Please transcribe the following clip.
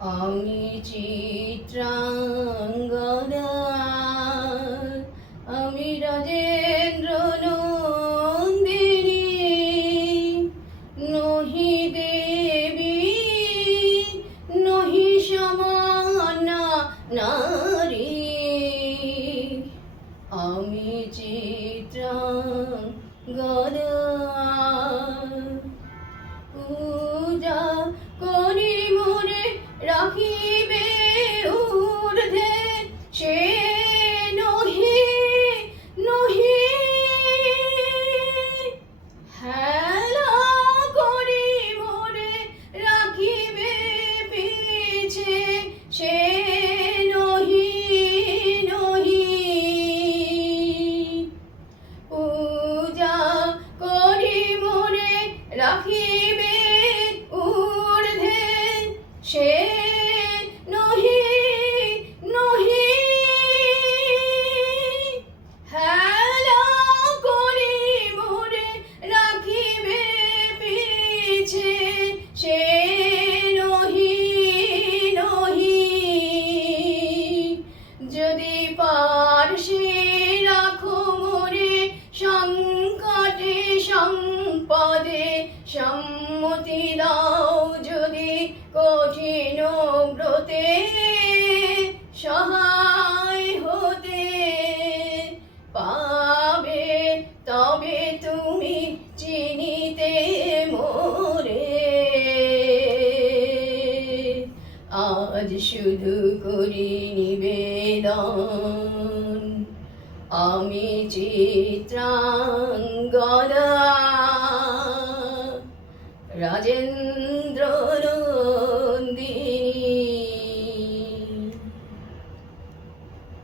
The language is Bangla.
আমি চিত্রাঙ্গদা আমি রাজেন্দ্র নন্দিনী নহি দেবী নহি সমানা নারী। আমি চিত্রাঙ্গদা দাও যদি কঠিন ব্রতে সহায় হতে পাবে, তবে তুমি চিনিতে মোরে। আজ শুধু করি নিবেদন। আমি চিত্রাঙ্গদা রাজেন্দ্র